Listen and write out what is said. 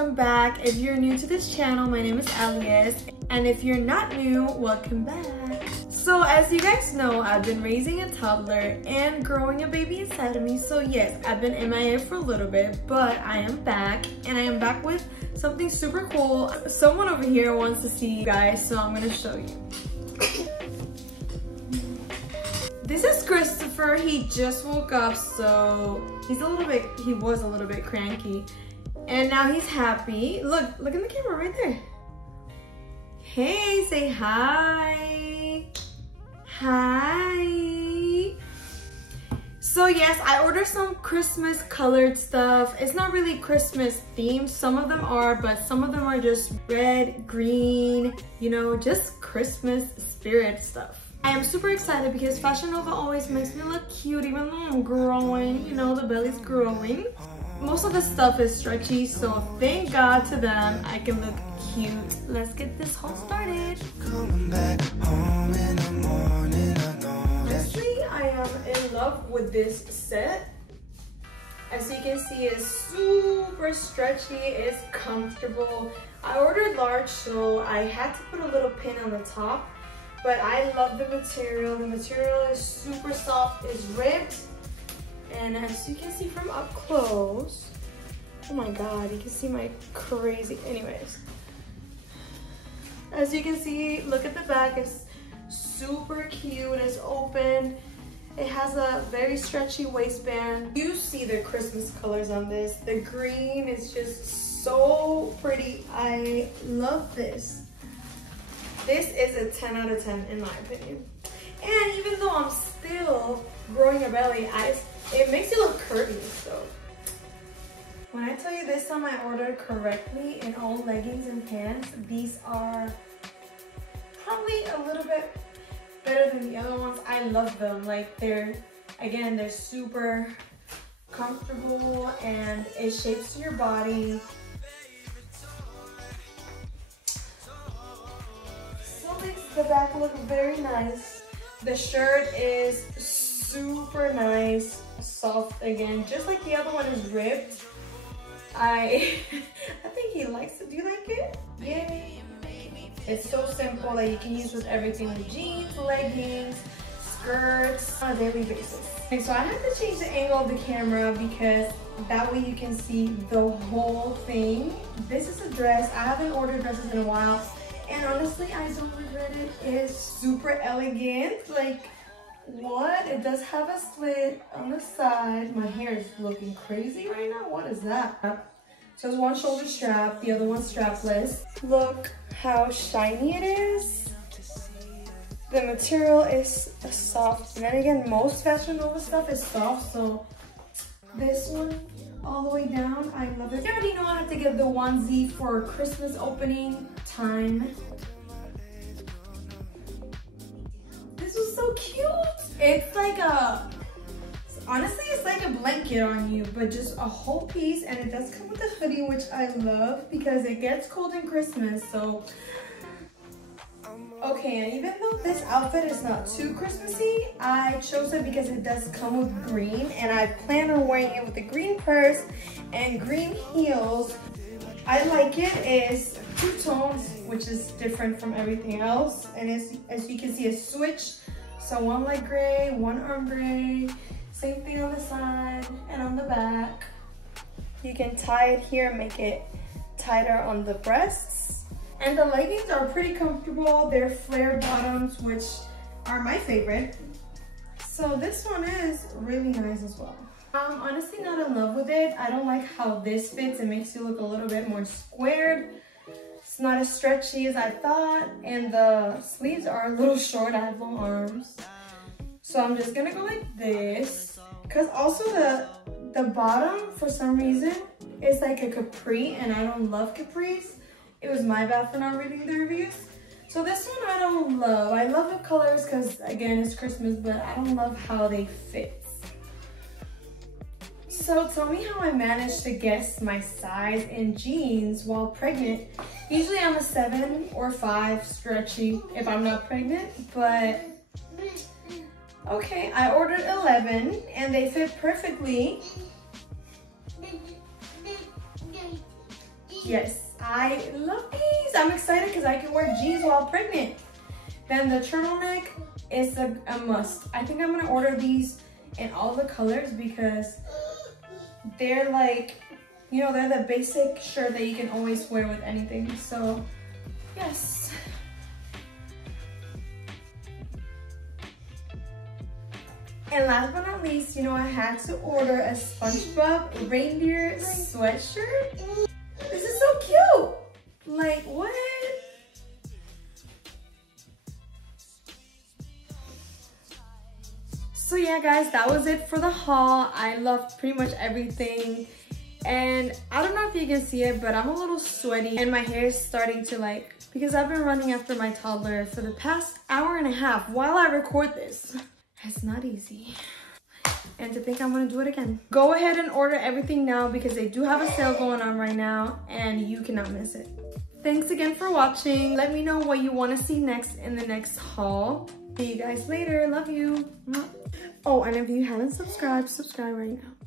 welcome back. If you're new to this channel, my name is Elias, and if you're not new, welcome back. So as you guys know, I've been raising a toddler and growing a baby inside of me. So yes, I've been MIA for a little bit, but I am back, and I am back with something super cool. Someone over here wants to see you guys, so I'm gonna show you. This is Christopher. He just woke up, so he was a little bit cranky. And now he's happy. Look in the camera right there. Hey, say hi. Hi. So yes, I ordered some Christmas colored stuff. It's not really Christmas themed. Some of them are, but some of them are just red, green, you know, just Christmas spirit stuff. I am super excited because Fashion Nova always makes me look cute even though I'm growing, you know, the belly's growing. Most of the stuff is stretchy, so thank God to them, I can look cute. Let's get this haul started. Honestly, I am in love with this set. As you can see, it's super stretchy, it's comfortable. I ordered large, so I had to put a little pin on the top. But I love the material. The material is super soft, it's ribbed. And as you can see from up close, oh my God, you can see my crazy, anyways. As you can see, look at the back, it's super cute, it's open. It has a very stretchy waistband. You see the Christmas colors on this. The green is just so pretty. I love this. This is a 10 out of 10 in my opinion. And even though I'm still growing a belly, it makes it look curvy, so. When I tell you this time I ordered correctly in all leggings and pants, these are probably a little bit better than the other ones. I love them. Like they're super comfortable and it shapes to your body. The back look very nice. The shirt is super nice, soft again, just like the other one is ribbed. I think he likes it. Do you like it? Yeah. It's so simple that you can use with everything, with jeans, leggings, skirts on a daily basis. Okay, so I had to change the angle of the camera because that way you can see the whole thing. This is a dress. I haven't ordered dresses in a while. And honestly, I don't regret it. It is super elegant. Like, what? It does have a slit on the side. My hair is looking crazy right now. What is that? So it's one shoulder strap, the other one strapless. Look how shiny it is. The material is soft. And then again, most Fashion Nova stuff is soft. So this one, all the way down, I love it. You already know I have to get the onesie for Christmas opening time. This was so cute. It's like honestly, it's like a blanket on you, but just a whole piece, and it does come with a hoodie, which I love because it gets cold in Christmas, so. Okay, and even though this outfit is not too Christmassy, I chose it because it does come with green, and I plan on wearing it with a green purse and green heels. I like it. It's two tones, which is different from everything else, and as you can see, a switch. So one light gray, one ombre, same thing on the side and on the back. You can tie it here and make it tighter on the breasts. And the leggings are pretty comfortable. They're flare bottoms, which are my favorite. So this one is really nice as well. I'm honestly not in love with it. I don't like how this fits. It makes you look a little bit more squared. It's not as stretchy as I thought. And the sleeves are a little short. I have long arms. So I'm just gonna go like this. Cause also the bottom, for some reason, is like a capri, and I don't love capris. It was my bad for not reading the reviews. So this one I don't love. I love the colors because again, it's Christmas, but I don't love how they fit. So tell me how I managed to guess my size in jeans while pregnant. Usually I'm a 7 or 5 stretchy if I'm not pregnant, but okay, I ordered 11 and they fit perfectly. Yes, I love these. I'm excited because I can wear jeans while pregnant. Then the turtleneck is a must. I think I'm gonna order these in all the colors because they're like, you know, they're the basic shirt that you can always wear with anything. So, yes. And last but not least, you know, I had to order a SpongeBob reindeer sweatshirt. This is so cute. Like, what? So yeah, guys, that was it for the haul. I loved pretty much everything. And I don't know if you can see it, but I'm a little sweaty and my hair is starting to like, because I've been running after my toddler for the past hour and a half while I record this. It's not easy. And to think I'm gonna do it again. Go ahead and order everything now because they do have a sale going on right now and you cannot miss it. Thanks again for watching. Let me know what you wanna see next in the next haul. See you guys later, love you. Oh, and if you haven't subscribed, subscribe right now.